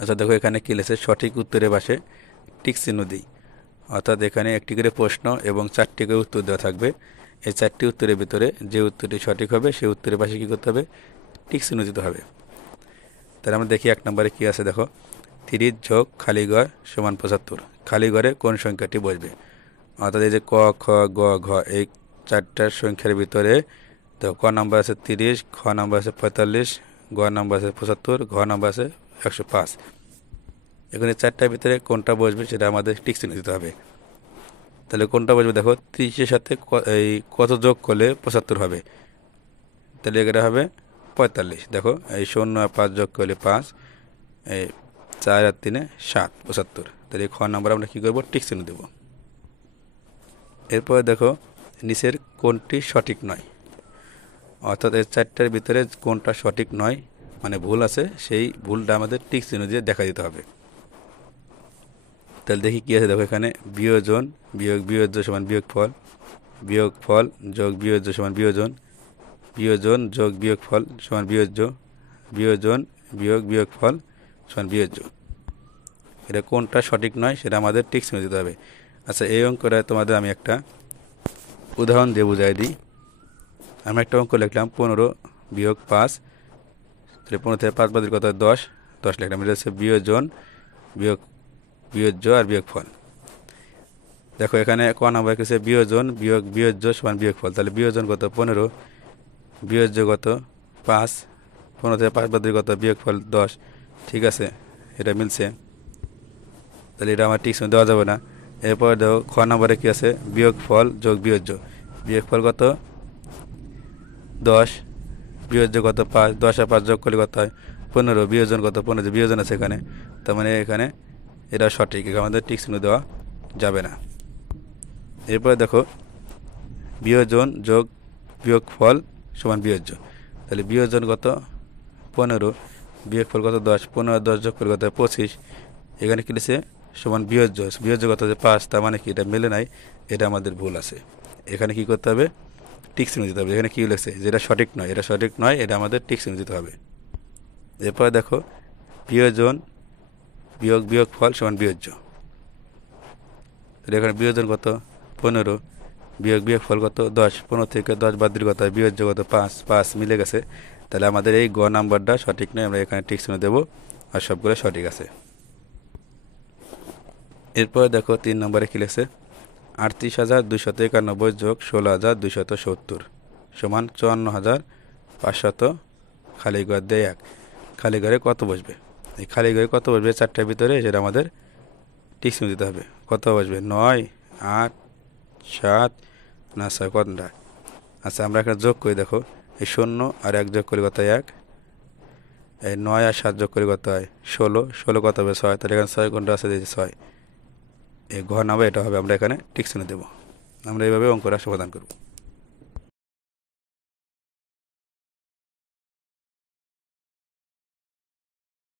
আচ্ছা দেখো এখানে কি লিখেছে, সঠিক উত্তরের পাশে টিক চিহ্ন দিই। অর্থাৎ এখানে একটি করে প্রশ্ন এবং 4টি করে উত্তর দেওয়া থাকবে। এই 4টি উত্তরের ভিতরে যে উত্তরটি সঠিক হবে সেই উত্তরের পাশে কী করতে হবে, টিক চিহ্ন দিতে হবে। তাহলে আমরা দেখি 1 নম্বরে কী আছে দেখো, 30 যোগ খালি ঘর সমান 75। খালি ঘরে কোন সংখ্যাটি বসবে? অর্থাৎ এই যে ক খ গ ঘ এই 4টার সংখ্যার ভিতরে দেখো ক নাম্বার আছে 30, খ নাম্বার আছে 45, গ নাম্বার আছে 75, ঘ নাম্বার আছে 105। এখানে 4টার ভিতরে কোনটা বসবে সেটা আমাদের টিক চিহ্ন দিতে হবে। তাহলে কোনটা বসবে দেখো, 30-এর সাথে এই কত যোগ করলে 75 হবে? তাহলে এখানে হবে 45। দেখো এই 0 আর 5 যোগ করলে 5, এই 4 আর 3 7, 75। তাহলে খ নাম্বার আমরা কী করবো, টিক চিহ্ন দেবো। এরপরে দেখো নিচের কোনটি সঠিক নয়? অর্থাৎ এই 4টার ভিতরে কোনটা সঠিক নয় মানে ভুল আছে, সেই ভুলটা আমাদের টিক চিহ্ন দিয়ে দেখা দিতে হবে। তাহলে দেখি কী আছে দেখো, এখানে বিয়োজন বিয়োগ বিয়োজ্য সমান বিয়োগফল, বিয়োগফল যোগ বিয়োজ্য সমান বিয়োজন, বিয়োজন যোগ বিয়োগফল সমান বিয়োজ্য, বিয়োজন বিয়োগ বিয়োগফল সমান বিয়োজ্য। এটা কোনটা সঠিক নয় সেটা আমাদের টিক চিহ্ন দিতে হবে। আচ্ছা এই অঙ্কটা তোমাদের আমি একটা উদাহরণ দিয়ে বুঝাই দিই। আমি একটা অঙ্ক লিখলাম 15 বিয়োগ 5, তাহলে 15 থেকে 5 বাদ দিলে কত হয় 10, 10 লিখলাম। এটা হচ্ছে বিয়োজন বিয়োগ বিয়োজ্য আর বিয়োগফল। দেখো এখানে ক নাম্বার কিছু বিয়োজন বিয়োগ বিয়োজ্য সমান বিয়োগফল। তাহলে বিয়োজন কত 15, বিয়োজ্য কত 5, 15 থেকে 5 বাদ দিলে কত বিয়োগফল 10। ঠিক আছে, এটা মিলছে। তাহলে এটা আমার টিক চিহ্ন দেওয়া যাবে না। এরপর দেখো খ নাম্বারে কী আছে, বিয়োগফল যোগ বিয়োজ্য। বিয়োগফল কত 10, বিয়োজ্য কত 5, 10 আর 5 যোগ করলে কত হয় 15, বিয়োজন কত 15, বিয়োজন আছে এখানে। তার মানে এখানে এটা সঠিক, আমাদের টিক চিহ্ন দেওয়া যাবে না। এরপরে দেখো বিয়োজন যোগ বিয়োগফল সমান বিয়োজ্য। তাহলে বিয়োজন কত 15, বিয়োগফল কত 10, 15 আর 10 যোগ করলে কত 25। এখানে কি লিখছে সমান বিয়োজ্য, বিয়োজ্য কত যে 5, তার মানে কি এটা মেলে নাই, এটা আমাদের ভুল আছে। এখানে কি করতে হবে, টিক চিহ্ন দিতে হবে। এখানে কী লিখছে, যেটা সঠিক নয়, এটা সঠিক নয়, এটা আমাদের টিক চিহ্ন দিতে হবে। এরপরে দেখো বিয়োজন বিয়োগ বিয়োগফল সমান বিয়োজ্য। তাহলে এখানে বিয়োজন কত 15, বিয়োগ বিয়োগফল কত 10, 15 থেকে 10 বাদ দিলে কত হয় বিয়োজ্য কত 5, 5 মিলে গেছে। তাহলে আমাদের এই গ নাম্বারটা সঠিক নয়, আমরা এখানে টিক চিহ্ন দেবো, আর সবগুলো সঠিক আছে। এরপরে দেখো 3 নম্বরে কী লিখছে, 38,291 যোগ 16,270 সমান 54,500 খালি ঘর দিয়ে 1। খালি ঘরে কত বসবে? এই খালি ঘরে কত বসবে 4টার ভিতরে সেটা আমাদের টিক চিহ্ন দিতে হবে। কত বসবে 9, 8, 7 না 6 কোনটা? আচ্ছা আমরা এখানে যোগ করি, দেখো এই 0 আর 1 যোগ করি কত 1, এই 9 আর 7 যোগ করি কত হয় 16, 16 কত হবে 6। তাহলে এখানে 6 কোনটা আছে 6, এই ঘর নামে এটা হবে, আমরা এখানে টিক চিহ্ন দেবো। আমরা এইভাবে অঙ্কটা সমাধান করব।